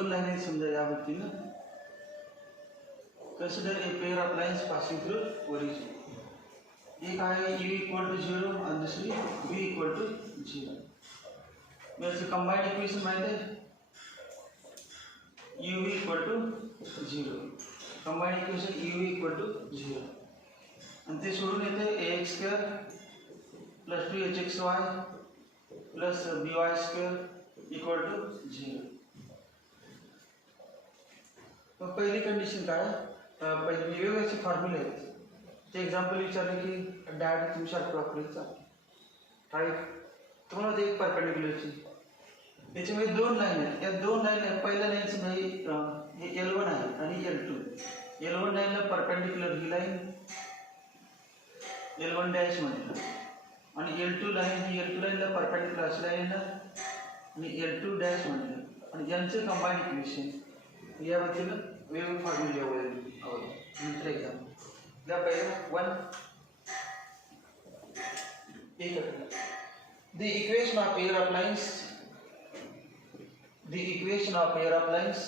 दोन लाईन आहेत समजा या व्यक्तीनं. Consider a pair of lines passing through origin. एक आहे u इक्वल टू 0 आणि दुसरी v इक्वल टू 0. याचं कंबाईंड इक्वेशन माहिती आहे, u equal to 0. Combined equation u equal to 0 आणि ते सोडून येते ax² plus 2hxy plus by² equal to 0. मग पहिली कंडिशन काय, पहिली वेगवेगळ्याचे फॉर्म्युले आहेत. ते एक्झाम्पल विचारलं की डायरेक्ट तुम्ही शार्प वापरायचं चालतं. राईट, तुम्हाला ते एक परपेंडिक्युलरची याच्यामध्ये दोन लाईन आहेत. या दोन लाईन आहेत. पहिल्या लाईनचं नाही हे L1 आहे आणि L2. L1 लाईनला परपेंडिक्युलर ही लाईन L1 डॅश म्हणतात आणि L2 लाईन ही L2 लाईनला परपेंडिक्युलर अशी लाईन आणि L2 डॅश म्हणतात आणि यांचं कंबाईंड इक्वेशन याबद्दल वेगवेगळे फॉर्म्युले अवेलेबल. नंतर एक्झाम्पल या पहिलं 1 the equation of pair of lines, the equation of pair of lines,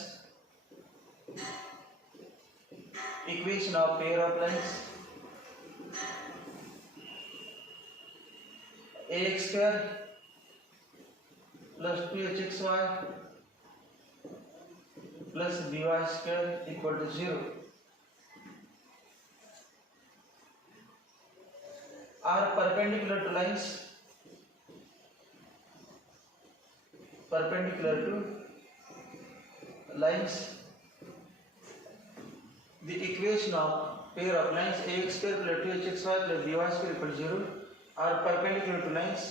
equation of pair of lines ax² plus 2hxy plus by² equal to 0 are perpendicular to lines, perpendicular to lines. The equation of pair of lines ax² plus 2hxy plus by² equal to 0 are perpendicular to lines.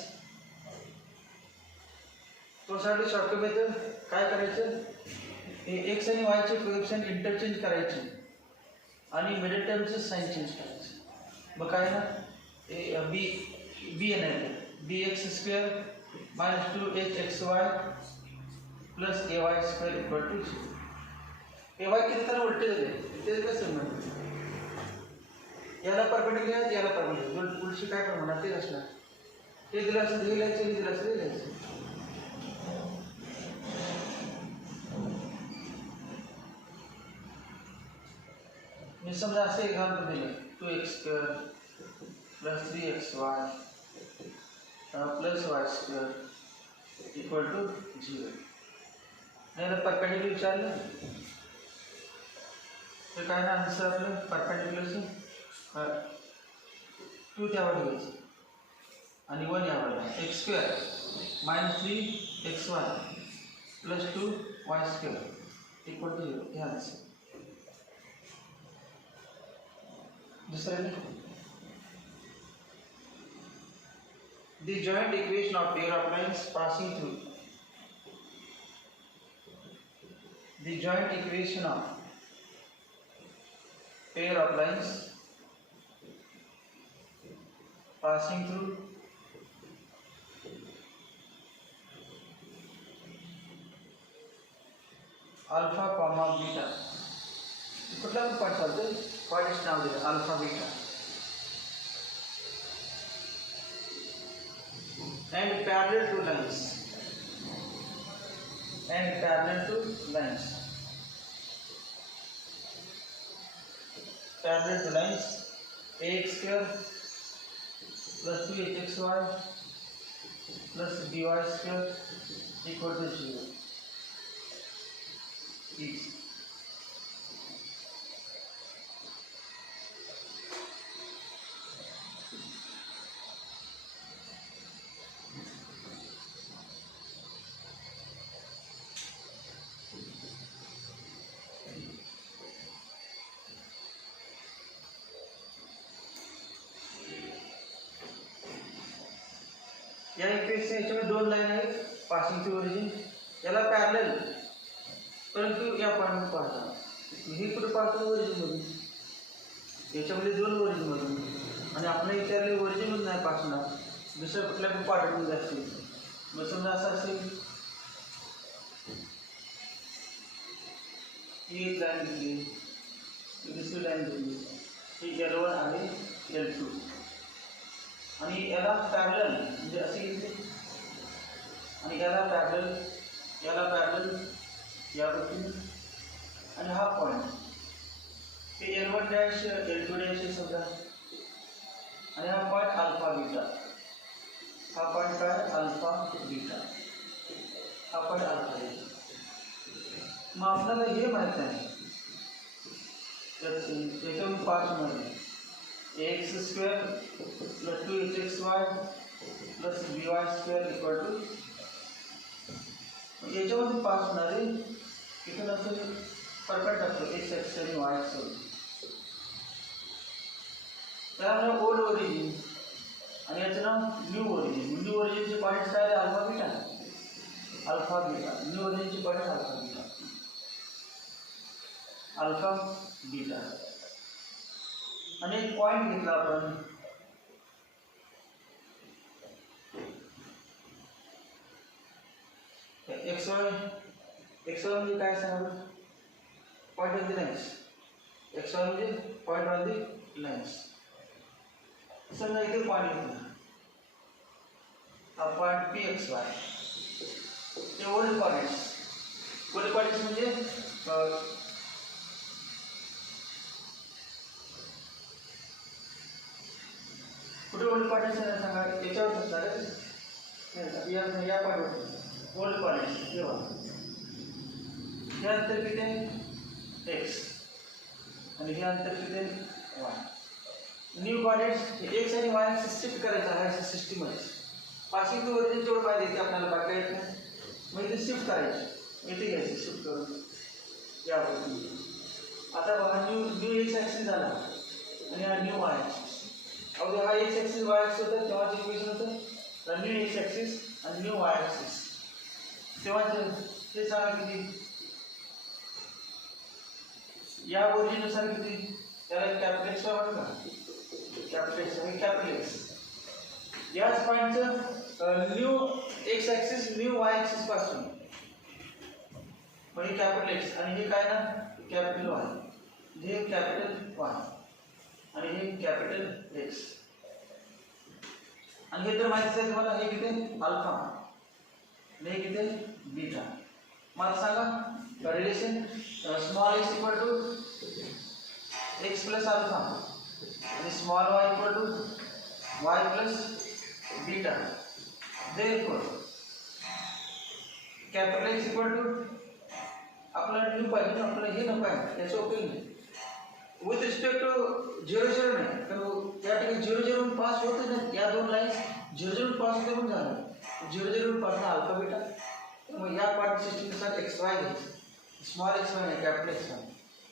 तो साठी shortcut method काय करायचं, एक्स आणि वाय चे coefficient interchange करायचे आणि मिडल टर्मचे sign change करायचे. मग काय ना बी एन आहे bx² minus 2hxy plus ay² equal to 0. ay किती तर उलटे झाले ते कसं म्हणतात, याला परपेंडिक्युलर याला परपेंडिक्युलर उलशी काय पण म्हणा ते असणार. हे दिलं असं लिहायचं, हे दिलं असं लिहायचं. मी समजा असे एक्झाम्पल दिले 2x² plus 3xy plus y² equal to 0. याला परपेंडिक्युलर विचारलं तर काय ना आन्सर आपलं परपेंडिक्युलरचं 2 त्यावर घ्यायचं आणि 1 यावर x² minus 3xy plus 2y² equal to 0 हे आन्सर. दुसऱ्याने the joint equation of pair of lines passing through, the joint equation of pair of lines passing through alpha comma beta. कुठला पण पार्ट चालतोय, पार्टच नाव दिलं alpha beta. And parallel to lines, and parallel to lines, parallel to lines ax² plus 2hxy plus by² equal to 0. Easy. या इक्वेशन याच्यामध्ये दोन लाईन आहेत passing to origin, याला पॅरलल परंतु या पॉईंट पाहता हे कुठे पाहतो ओरिजिनमधून, याच्यामध्ये दोन ओरिजिनमधून आणि आपण विचारले ओरिजिनमधून नाही पासणार दुसऱ्या कुठल्या पण पार्टमधून असतील. मग समजा असं असेल ही एक लाईन घेतली, दुसरी लाईन घेतली, ही L1 आणि L2 आणि याला पॅरलल म्हणजे असे घेतले आणि याला पॅरलल यापैकी डॅश L2 डॅश आहे समजा आणि हा पॉईंट अल्फा बीटा, हा पॉईंट काय अल्फा बीटा, हा पॉईंट अल्फा बीटा. मग आपल्याला हे माहित आहे याच्यावरून पाच मध्ये x square plus 2hxy plus by square equal to, याच्यामध्ये पास होणार आहे इथून असं परफेक्ट टाकतो एक्स एक्स आणि वाय एक्स. त्यामुळे ओल्ड ओरिजिन आणि याचं नाव न्यू ओरिजिन. न्यू ओरिजिनचे पॉईंट्स काय alpha beta, alpha beta. New ओरिजिनचे point alpha beta, alpha beta. आणि एक पॉईंट घेतला आपण एक्स वाय. एक्स वाय म्हणजे काय सांगा, point of the lens. X Y म्हणजे पॉईंट ऑफ द लेन्स. समजा इथे पॉईंट घेतला, हा पॉईंट पी एक्स वाय. ते ओल्ड पॉईंट्स. ओल्ड पॉईंट्स म्हणजे कुठे ओल्ड पॉईंट्स सांगा, याच्यावर असणार या पॉईंटवर ओल्ड पॉईंट्स. तेव्हा हे अंतर किती आहे एक्स आणि हे अंतर किती आहे वाय. न्यू कॉर्डिनेट्स एक्स आणि वाय शिफ्ट करायचा आहे सिस्टीममध्ये. बाकी तो ओरिजिन जेवढं पाहिजे ते आपल्याला बाकी येत नाही, मग इथे शिफ्ट करायचे, इथे घ्यायचे शिफ्ट करून या पद्धतीने. आता बघा न्यू न्यू एक्स ॲक्सिस झाला आणि हा न्यू वाय ॲक्सिस. अगदी हा एक्स ॲक्सिस वाय ॲक्सिस होतं तेव्हाच इक्वेशन होतं न्यू एक्स ॲक्सिस आणि न्यू वाय ॲक्सिस. तेव्हा ते सांगा किती या ओरिजिननुसार किती, त्याला कॅपिटल एक्स वापरू का, कॅपिटल एक्स आणि कॅपिटल एक्स. याच पॉईंटचं न्यू एक्स ॲक्सिस न्यू वाय ॲक्सिस पासून म्हणजे कॅपिटल एक्स आणि हे काय ना कॅपिटल वाय, हे कॅपिटल वाय आणि हे कॅपिटल एक्स. आणि हे तर माहितीच आहे तुम्हाला, हे किती अल्फा आणि हे किती बीटा. मला सांगा relation small X equal to X plus alpha आणि small Y equal to Y plus beta. Therefore capital X equal to आपल्याला न्यू पाहिजे ना, आपल्याला हे नको आहे त्याचं उपयोग नाही. विथ रिस्पेक्ट टू 0 0 नाही, कारण त्या ठिकाणी 0 0 पास होतच नाही. या दोन लाईन्स 0 0 पास होते पण झालं 0 0 पासून अल्फा बीटा. मग या पार्ट सिस्टीमनुसार एक्स वाय घ्यायचं, स्मॉल एक्स वाय नाही कॅपिटल एक्स वाय.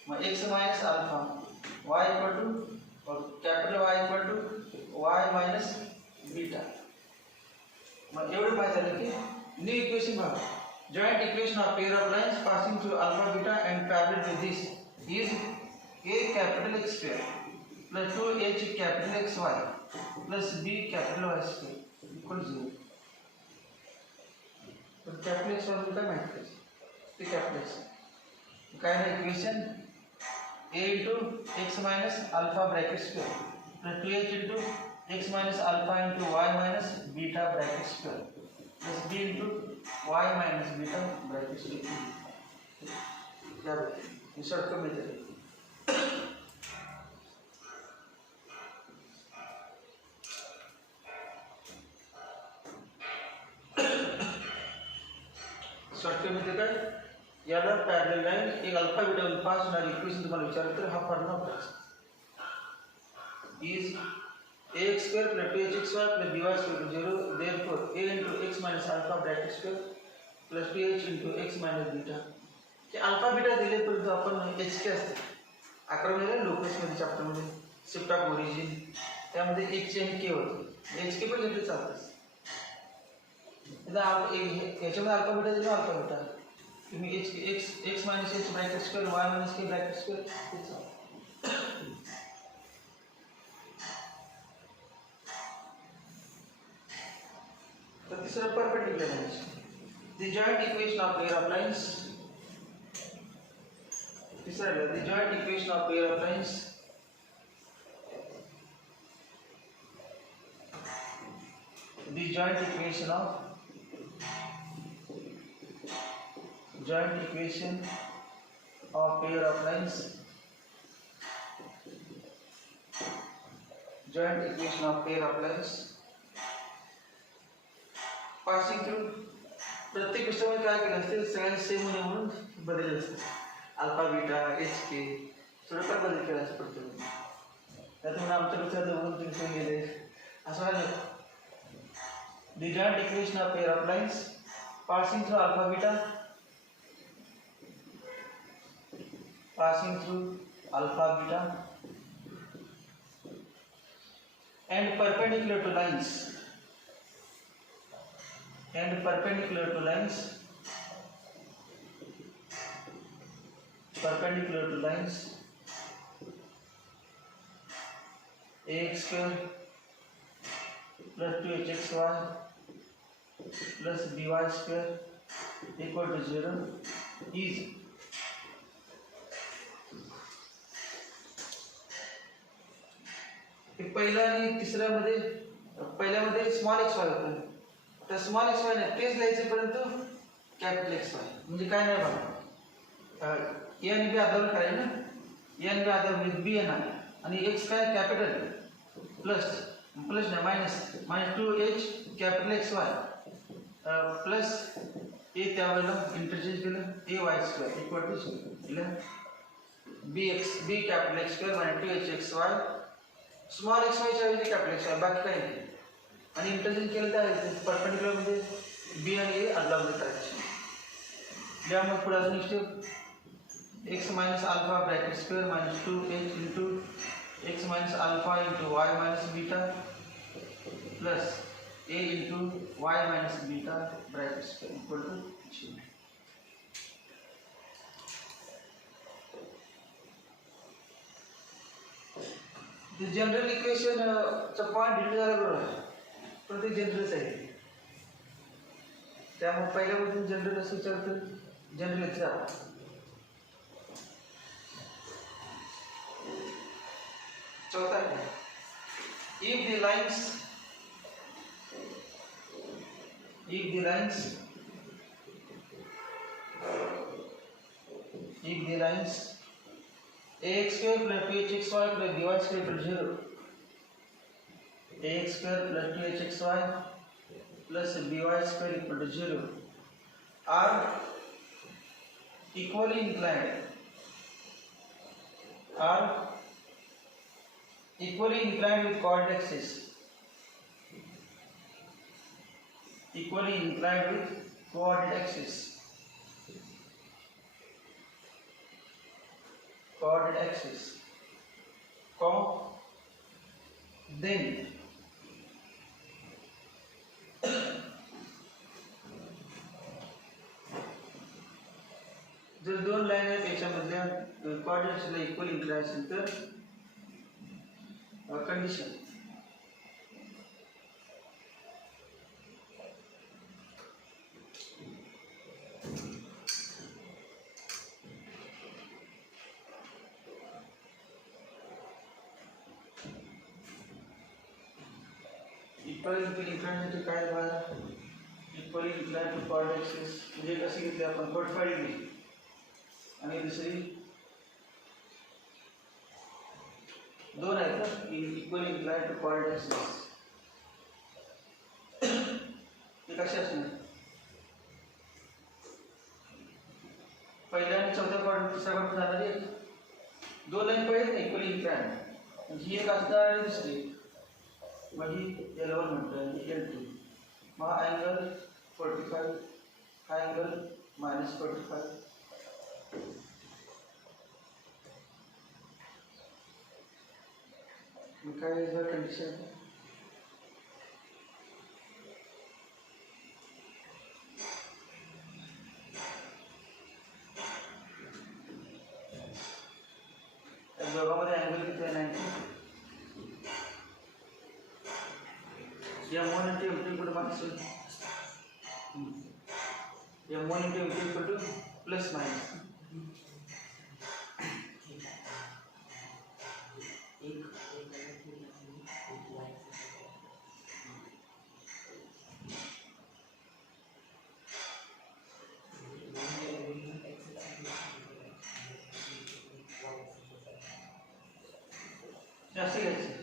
मग X minus alpha Y equal to capital Y equal to Y minus beta. मग एवढं पाहिजे झालं की न्यू इक्वेशन बघा. Joint equation of pair of lines passing through alpha beta and parallel to this is a capital X square plus 2h capital X y plus b capital Y square equal 0. तर capital X y काय माहिती आहे ते capital X काय आहे equation a into x minus alpha bracket square plus 2h into x minus alpha into y minus beta bracket square plus b into y minus beta bracket square. क्या ये shortcut method है. शॉर्टकट मध्ये काय याला parallel line एक alpha beta pass होणारी equation तुम्हाला विचारलं तर हा फॉर्म्युला वापरायचा. Is ax square plus 2hxy plus by square 0. Therefore a into x minus alpha bracket square plus 2h into x minus beta. हे अल्फा बीटा दिले परंतु आपण hk असते 11वेला लोकसमध्ये चॅप्टरमध्ये शिफ्ट ऑफ ओरिजिन त्यामध्ये h आणि k होते. hk पण घेतले चालतं. याच्यामध्ये अल्फा बीटा दिला अल्फा बीटा तुम्ही x minus h bracket square y minus k bracket square तर तिसरं perpendicular lines. The joint equation of pair of lines. तिसरं the joint equation of pair of lines the joint equation of pair of lines disjoint equation of pair of lines passing through प्रत्येक गोष्टीमध्ये काय केलं असते सगळ्यांना सेम होणे म्हणून बदलले असते अल्फा बीटा एच के थोडंफार बदल केला असं पडतो त्यातून आमच्या विचार दोन तीन गेले असं झालं disjoint equation of pair of lines passing through alpha beta and perpendicular to lines ax square plus 2hxy plus by square equal to 0 is पहिला आणि तिसऱ्यामध्ये पहिल्यामध्ये स्मॉल एक्स वाय होतं तर स्मॉल एक्स वाय नाही तेच लिहायचं परंतु कॅपिटल एक्स वाय म्हणजे काय नाही बघा ए आणि बी आधार करायचं ना ए आणि बी आधार विथ बी एन आणि एक्स काय कॅपिटल प्लस नाही minus 2h capital X Y plus A त्यावेळेला इंटरचेंज केलं A Y square equal to 0 B capital X square minus 2h X Y small X वायच्या ऐवजी capital X वाय बाकी काही नाही आणि इंटरचेंज केलं तर परपेंडिक्युलर मध्ये बी आणि ए आदलाबदल करायची त्यामुळे पुढे अजून step x minus alpha bracket square minus 2h into x minus alpha into y minus beta plus a into y minus beta bracket square equal to 0 general equation चा पॉइंट डिलीट झाला बरोबर पण ते जनरलच आहे त्यामुळे पहिल्यापासून जनरल असं विचारतं जनरलच आहे चौथा if the lines ax square plus 2hxy plus by square equal to 0 ax square plus 2hxy plus by square equal to 0 are equally inclined with coordinate axis then जर दोन लाईन आहेत याच्यामधल्या कोऑर्डिनेट्सला इक्वल इंक्लाइन असेल तर कंडिशन इक्वल इंक्लाइन काय बघा equal incline to coordinates म्हणजे कशी घेतली आपण 45 डिग्री आणि दुसरी दोन आहेत ना इक्वल इंक्लाइन टू कोऑर्डिनेट्स हे कशी असणार पहिल्या आणि चौथ्या कोऑर्डिनेट तिसऱ्या कोऑर्डिनेट जाणारी दोन लाईन पाहिजेत ना इक्वल इंक्लाइन ही एक असणार आणि दुसरी मग ही L1 म्हणतो आणि L2 मग अँगल 45 हा अँगल -45 काय is the condition दोघांमध्ये अँगल किती आहे 90 m1 into m2 equal to minus m1 into m2 equal to plus minus जास्ती घ्यायचं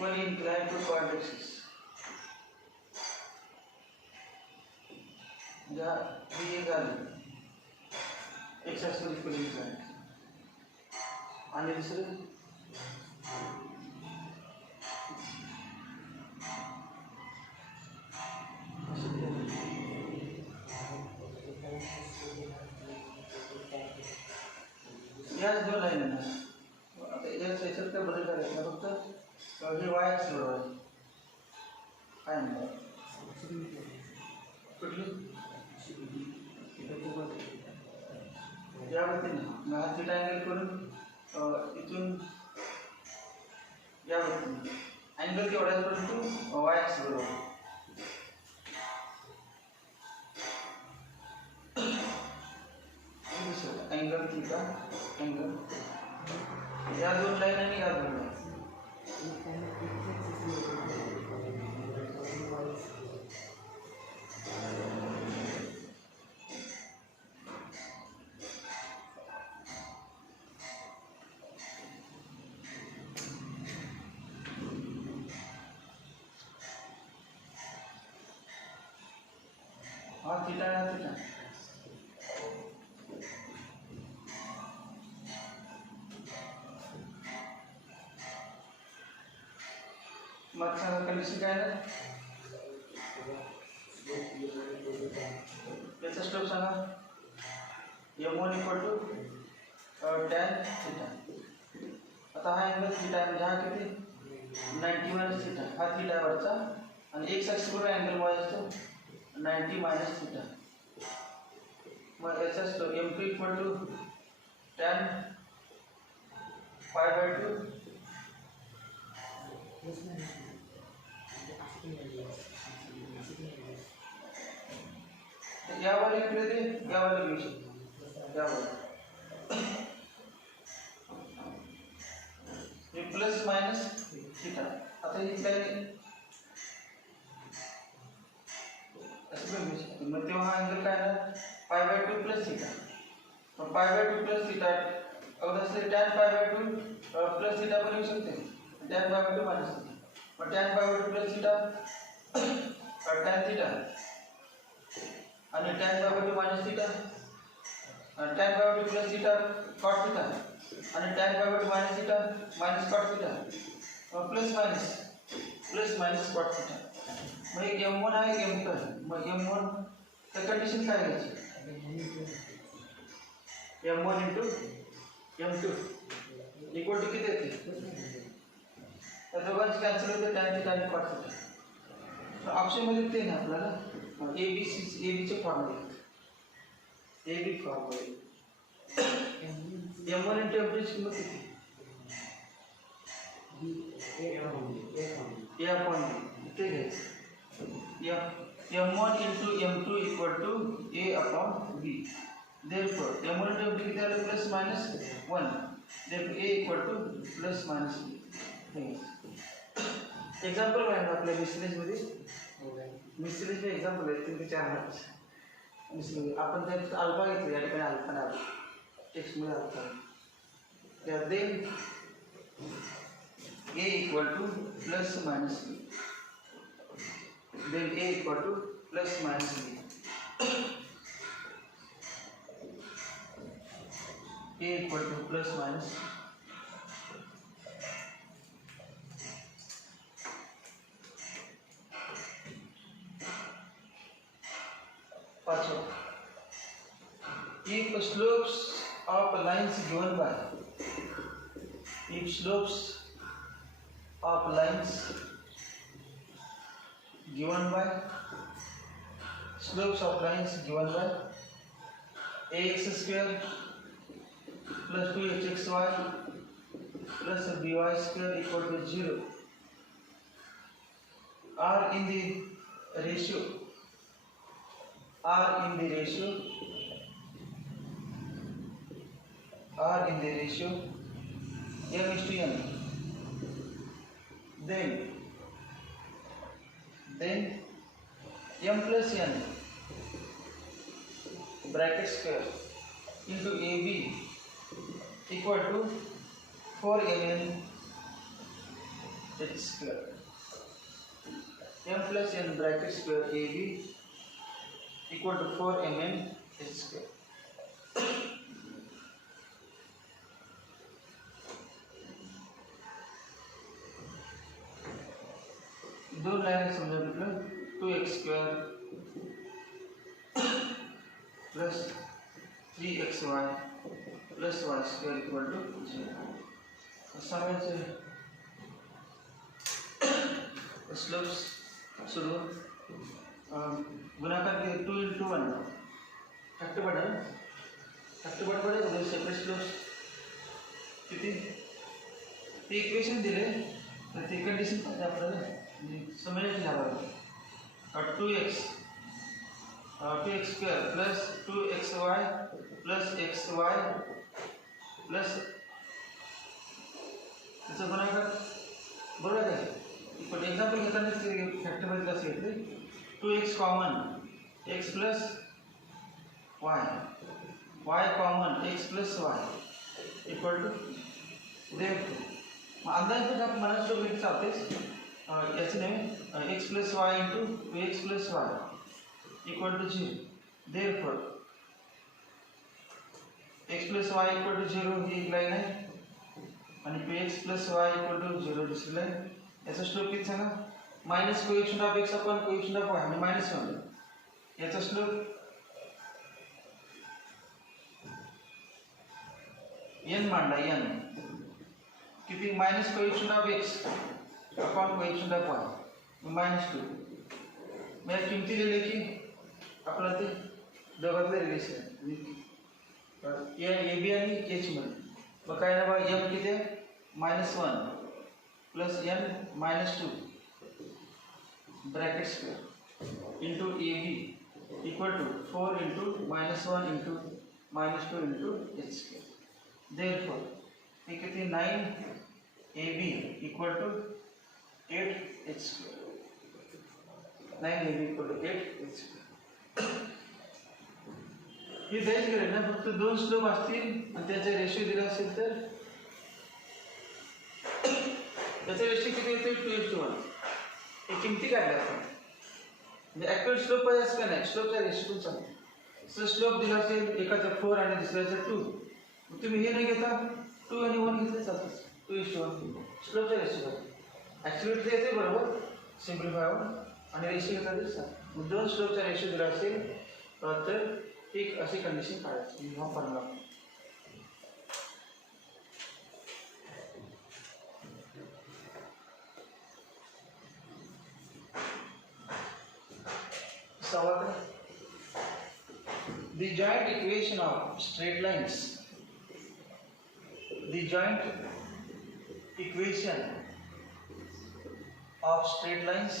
equally inclined to quadrics. या ही एक झाली एक्स ॲक्सिस इक्वली inclined आणि दुसरं याच दोन लाईन ना आता याच्यात काय बदल करायचा फक्त हे वाय ॲक्सिस बरोबर काय नाही कुठली या वरती हा थिटा अँगल करून इथून या वरती अँगल केवढा आहे परंतु वाय ॲक्सिस बरोबर अँगल थिटा अँगल या दोन लाईन आणि या दोन लाईन हा थिटा आहे थिटा मग सांगा कंडिशन काय आहे याचा स्टेप सांगा m1 equal to tan theta आता हा अँगल थिटा म्हणजे हा किती 90 मायनस थिटा हा थिटा वरचा आणि एक्स ॲक्सिस वर अँगल वाय असतो 90 मायनस थिटा मग याचा step m2 equal to tan π/2 यावर इकडे दे यावर घेऊ शकतो यावर हे प्लस मायनस थिटा आता इथल्या असं घेऊ शकतो मग तेव्हा हा अँगल काय ना π/2 प्लस थिटा मग π/2 प्लस थिटा अगोदर असले tan π/2 प्लस थिटा पण येऊ शकते tan π/2 मायनस थिटा मग tan π/2 plus theta tan theta आणि tan π/2 minus theta tan π/2 plus theta cot theta आणि tan π/2 minus theta minus cot theta plus minus cot theta मग एक m1 आहे m2 आहे मग m1 तर कंडिशन काय घ्यायची m1 * m2 इक्वल टू किती येते तर दोघांची कॅन्सल होते tan थिटा आणि cot थिटा तर ऑप्शन मध्ये ते ना आपल्याला ए चे फॉर्म्युले ए बी फॉर्म्युले m1 * m2 ची किंमत किती a अपॉन b इथे घ्यायचं m1 * m2 equal to a upon b therefore m1 * m2 किती आलं plus minus 1 therefore a equal to plus minus b example काय ना आपल्या मिसलेज मध्ये मिसलेज एक्झाम्पल आहे 3 ते 4 मार्क्स मिसलेज आपण त्यात अल्फा घेतला या ठिकाणी अल्फा नाही टेक्स्ट मध्ये अल्फा तर then a equal to plus minus b then a equal to plus minus b a equal to plus minus if slopes of lines given by ax square plus 2hxy plus by square equal to 0 are in the ratio m/n then m plus n bracket square into ab equal to 4mn h square m plus n bracket square ab equal to 4mn h square. दो लाइन समझो मतलब 2x square plus 3xy plus y square equal to 0. समय से स्लोप्स शुरू गुना करके 2 into 1 फैक्टर बढ़ेगा separate slopes किती ते इक्वेशन दिले तर ते कंडिशन पाहिजे आपल्याला समजायची हवं 2x square plus 2xy plus xy plus त्याचा गुणाकार बरोबर आहे. पण एक्झाम्पल घेताना फॅक्टर मध्ये कसं घेतले 2x common x plus y common x plus y equal to अंदाज पण आपण मला स्टोरी चालतेच याचे नाही x plus y into 2x plus y equal to 0. Therefore x plus y equal to 0 ही एक लाईन आहे आणि 2x plus y equal to 0 दुसरी लाईन. याचा स्लोप किती सांगा minus coefficient of x upon coefficient of y आणि मायनस 1. याचा स्लोप n मांडला n किती minus coefficient of x upon coefficient of y minus 2. मी किमती दिले की आपल्याला ते दोघांतले रिलेशन ए बी आणि एच मध्ये मग काय ना बघा एम किती आहे -1 plus N -2 bracket square into A B equal to 4 into -1 into -2 into H square. Therefore हे किती 9 A B equal to 8 H square. 9 A B equal to 8 H square. हे द्यायची गरज ना फक्त 2 स्लोप असतील आणि त्याचा रेशिओ दिला असेल तर त्याचा रेशिओ किती येतो 2:1. हे किमती काढल्या आपण म्हणजे ऍक्च्युअल स्लोप पाहिजे असं काय नाही स्लोपचा रेशिओ पण चालतो. सर स्लोप दिला असेल एकाचा 4 आणि दुसऱ्याचा 2 तुम्ही हे नाही घेता 2 आणि 1 घेतले चालतं 2:1 स्लोपचा रेशिओ चालतो. ऍक्च्युअली ते येते बरोबर सिम्प्लिफाय होऊन आणि रेशिओ घेता तरी चालतं. 2 स्लोपचा रेशिओ दिला असेल तर एक अशी कंडिशन काढायची हा formula. The joint equation of straight lines. The joint equation of straight lines.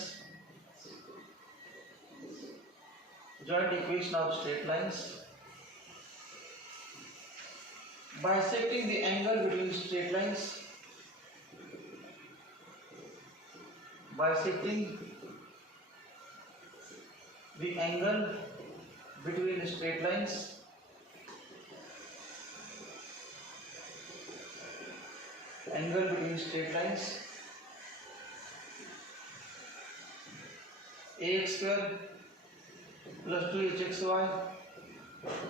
Joint equation of straight lines. Bisecting the angle between straight lines. Bisecting the angle between straight lines. Angle between straight lines. ax square plus 2hxy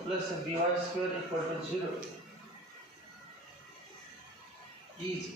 plus by square equal to 0 is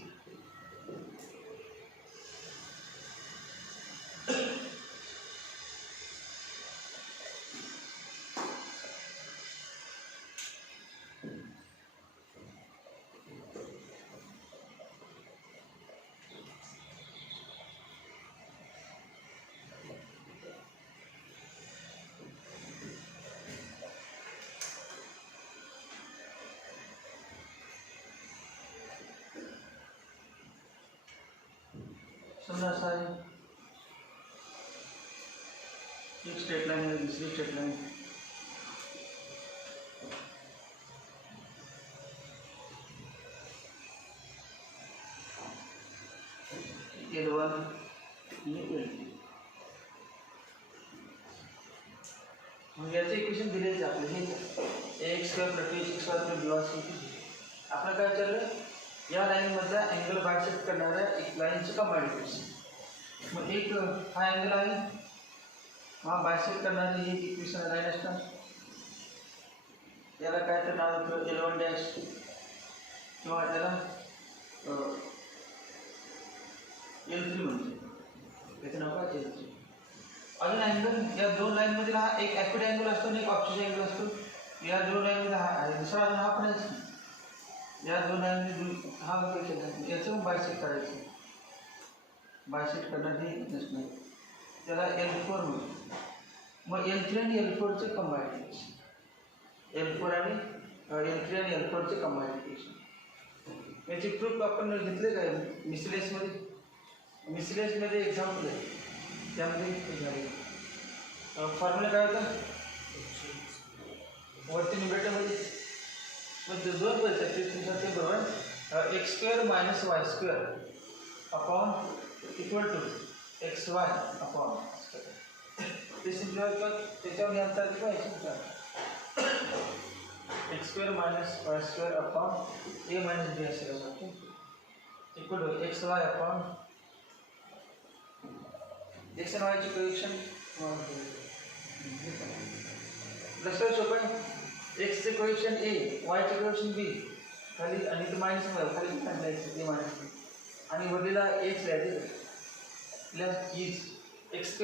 समजा असा आहे एक straight line है दूसरी straight line L1 ये L2 मग याचे इक्वेशन दिलेच आपले हे ax² + 2hx² + by² आपलं काय चाललं या लाईनमधला अँगल बायसेक्ट करणाऱ्या एक लाईनचं कंबाईंड इक्वेशन. मग एक हा अँगल आहे, हा बायसेक्ट करणारी ही इक्वेशन लाईन असणार. याला काय तर नाव होतं L1 डॅश किंवा त्याला L3 म्हणते. त्याचं नाव काय L3. अजून अँगल या दोन लाईनमधील हा एक ॲक्युट अँगल असतो आणि एक ऑब्ट्यूज अँगल असतो. या दोन लाईनमध्ये हा आहे, दुसरा अजून हा पण आहे. या दोन लाईनमध्ये हा याचं बायसेक्ट करायचं. बायसेक्ट करणार हे नसणार, त्याला L4 म्हणतो. मग L3 आणि L4चे कंबाईंड इक्वेशन. L4 आणि L3 आणि L4चे कंबाईंड इक्वेशन. याची प्रूफ आपण घेतले काय मिसलेसमध्ये. मिसलेसमध्ये एक्झाम्पल आहे, त्यामध्ये फॉर्म्युला काय होता वरती न्यूमरेटरमध्ये. मग दोन पैसे तुमच्या ते बरोबर x² - y² upon equal to xy upon ते सिम्प्लिफाय कर. त्याच्यावर यांचा पाहिजे x² - y² upon a - b असेल equal to xy upon x आणि y ची प्रोजेक्शन लक्षात सोपं आहे. x चे प्रोजेक्शन a, y चे प्रोजेक्शन b खाली आणि ते मायनस खाली टाकायचं a मायनस b आणि वरलेला x लिहायचं plus is x² - y²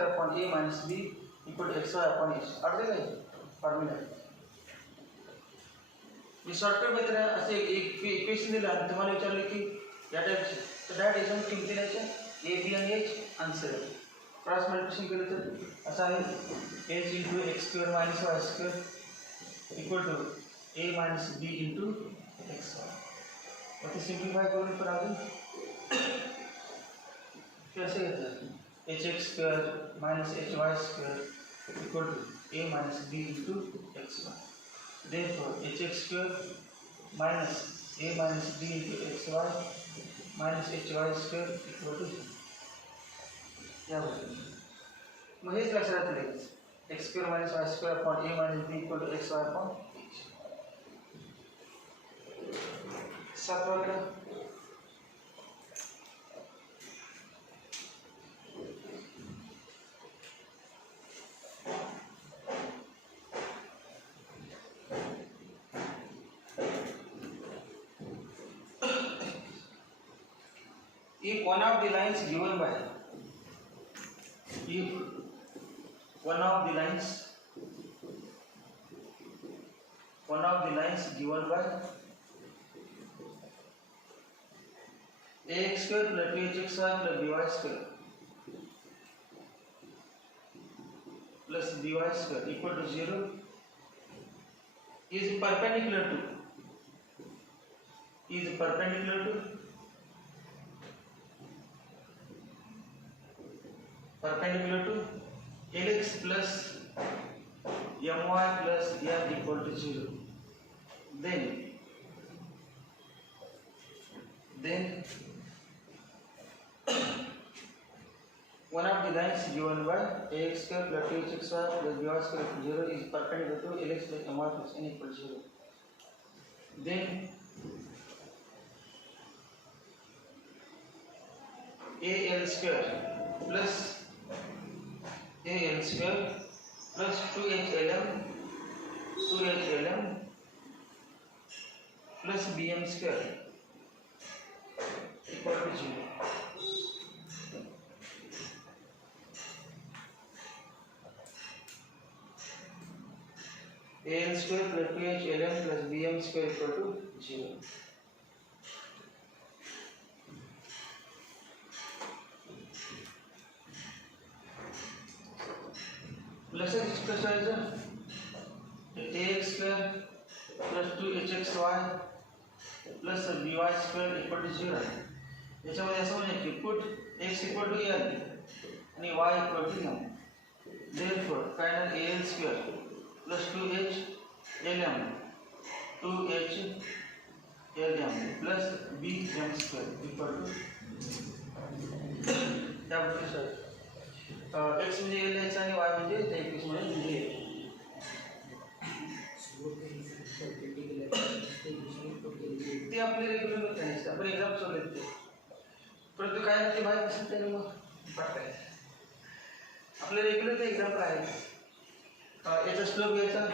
upon a - b equal to xy upon h. आठवते काय फॉर्म्युला. मी शॉर्टकट मेथड असे एक इक्वेशन दिलं आणि तुम्हाला विचारलं की या टाईपचे, तर डायरेक्ट याच्यामध्ये किमती द्यायच्या a b आणि h आन्सर. क्रॉस मल्टिप्लिकेशन केलं तर असं आहे h into x² - y² equal to a - b into xy. मग ते सिम्प्लिफाय करून पण अजून कसं घेतात hx² - hy² equal to a - b into xy. Therefore hx² - a - b into xy minus hy² equal to 0. यावर मग हेच लक्षात राहते x² - y² upon a - b equal to xy upon h. सातवा if one of the lines given by given by ax² + 2hxy + by² plus by² equal to 0 is perpendicular to lx plus my plus n equal to 0. Then one of the lines given by ax² + 2hxy + by² 0 is perpendicular to lx plus my plus n equal to 0. Then al² plus 2hlm plus bm² equal to 0. al² plus 2hlm plus bm² equal to 0. लक्षात कसं करायचं ax² plus 2hxy plus by² equal to 0 आहे. याच्यामध्ये असं म्हणजे की put x equal to l आणि y equal to m. Therefore final al² plus 2hlm plus bm² equal to त्याबद्दल x म्हणजे l याचा आणि y म्हणजे त्या इक्वेशन मध्ये लिहिले. ते आपले रेग्युलर मेकॅनिक्स आपण एक्झाम सोडले ते, परंतु काय ते माहीत नसेल त्याने मग पाठवायचं. आपले रेग्युलर ते एक्झाम्पल आहे. याचा स्लोप घ्यायचा,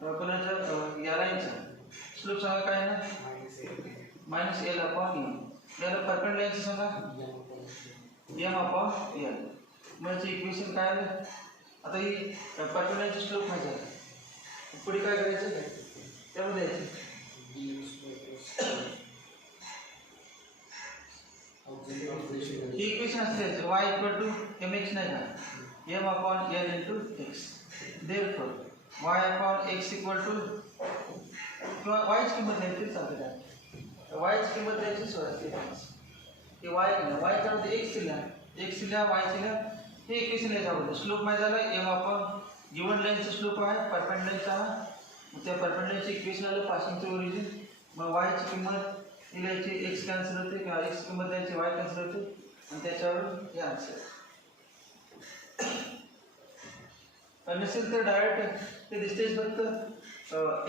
कोणाचा या लाईनचा स्लोप सांगा काय ना -L अपॉन m. याला परपेंडिकुलर लाईनचं सांगा m अपॉन l. म्हणजे इक्वेशन काय आलं. आता ही परपेंडिकुलर लाईनचा स्लोप माहिती आहे, पुढे काय करायचं त्यामध्ये यायचं इक्वेशन असते y इक्वल टू mx नाही का, m upon l into x. Therefore y upon x equal to, किंवा y ची किंमत द्यायची तरी चालते का, y ची किंमत द्यायची सोय असते की y त्यामध्ये x दिला y दिला, हे इक्वेशन याच्यावर स्लोप माहिती झालं m अपॉन गिवन लाईनचा स्लोप आहे परपेंडिकुलर लाईनचा, त्या परपेंडिकुलर लाईनचे इक्वेशन आलं पासिंगचं ओरिजिन. मग y ची किंमत लिहायची, x कॅन्सल होते किंवा x किंमत द्यायची y कॅन्सल होते आणि त्याच्यावर हे आन्सर. नसेल तर डायरेक्ट ते दिसतेच फक्त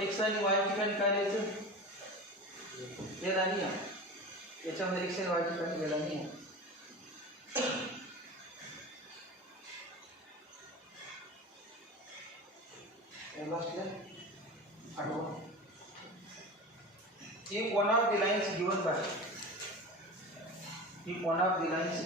x आणि y ठिकाणी काय लिहायचं l आणि m. याच्यामध्ये x आणि y ठिकाणी l आणि m. If one of the lines given by if one of the lines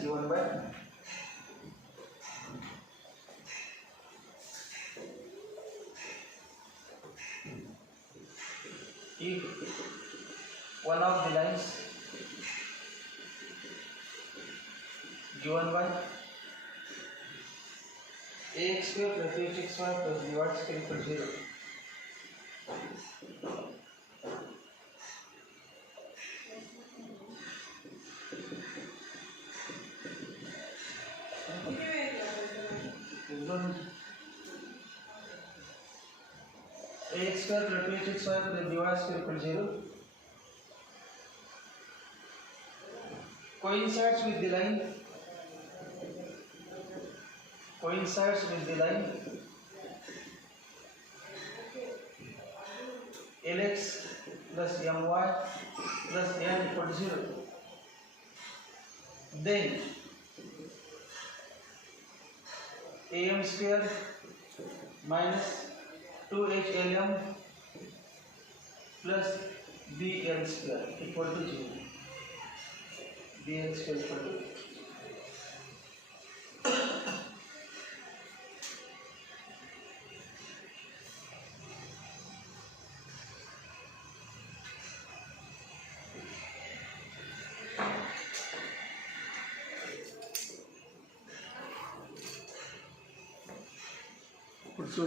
given by ax square plus bxy plus by square equal to 0. ax square plus bxy plus by square equal to 0 coincides with the line lx plus my plus n equal to 0. Then am square minus 2hlm plus bl square equal to 0. bl square equal to पुढचं